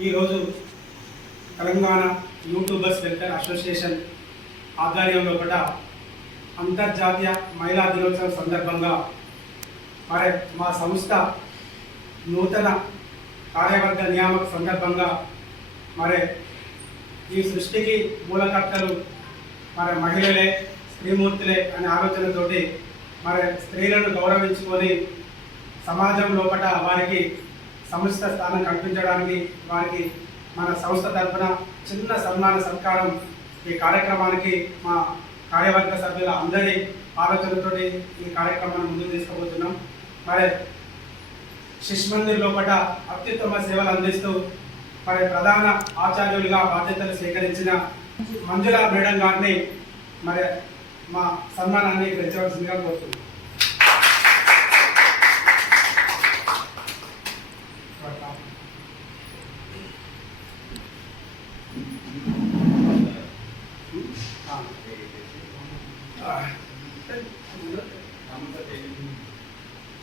ఈరోజు Telangana YouTubers welfare association ఆధ్వర్యంలో కూడా అంతర్జాతీయ మహిళా దినోత్సవం సందర్భంగా మరి మా సంస్థ నూతన కార్యవర్గ నియామక సందర్భంగా మరి ఈ సృష్టికి మూలకర్తలు మరి మహిళలే స్త్రీమూర్తులే అనే ఆలోచనతోటి మరి స్త్రీలను గౌరవించుకొని సమాజం లోపల వారికి సముచిత స్థానం కల్పించడానికి వారికి మన సంస్థ తరఫున చిన్న సన్మాన సత్కారం ఈ కార్యక్రమానికి మా కార్యవర్గ సభ్యుల అందరి ఆలోచనతో ఈ కార్యక్రమాన్ని ముందుకు తీసుకుపోతున్నాం. మరి శిశు మందిర్ లోపల అత్యుత్తమ సేవలు అందిస్తూ మరి ప్రధాన ఆచార్యులుగా బాధ్యతలు స్వీకరించిన మంజుల మేడం గారిని మరి మా సన్మానాన్ని గ్రహించవలసిందిగా కోరుతున్నాం.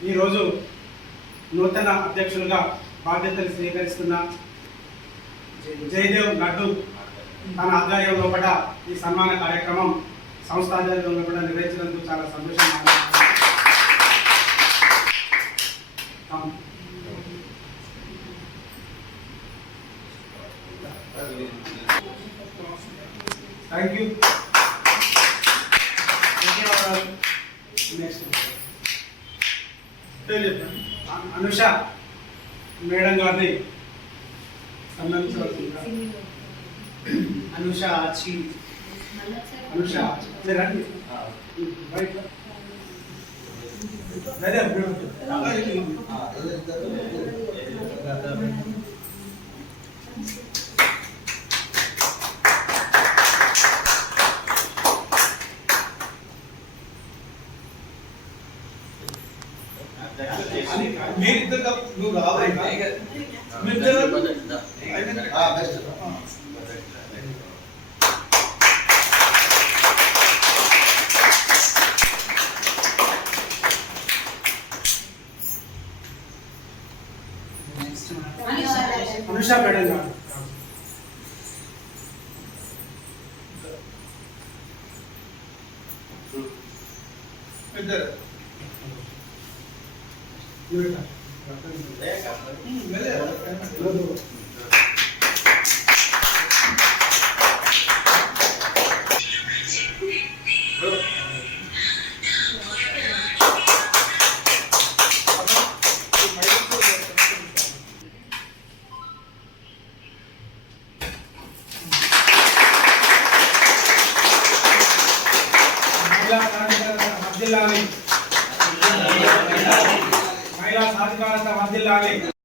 ఈరోజు నూతన అధ్యక్షులుగా బాధ్యతలు స్వీకరిస్తున్న జయదేవ్ లడ్డు తన ఆధ్వర్యం లోపల ఈ సన్మాన కార్యక్రమం సంస్థ ఆధ్వర్యం లోపల నిర్వహించినందుకు చాలా సంతోషంగా. Thank you. Next Anusha madam గారిని సన్మానించవలసిందిగా. అనుష రండి బయట. మీరిద్దరు నువ్వు రావాలి అనుష మేడం గారు. ఇద్దరు మహిళా సాధికారత వర్ధిల్లాలి.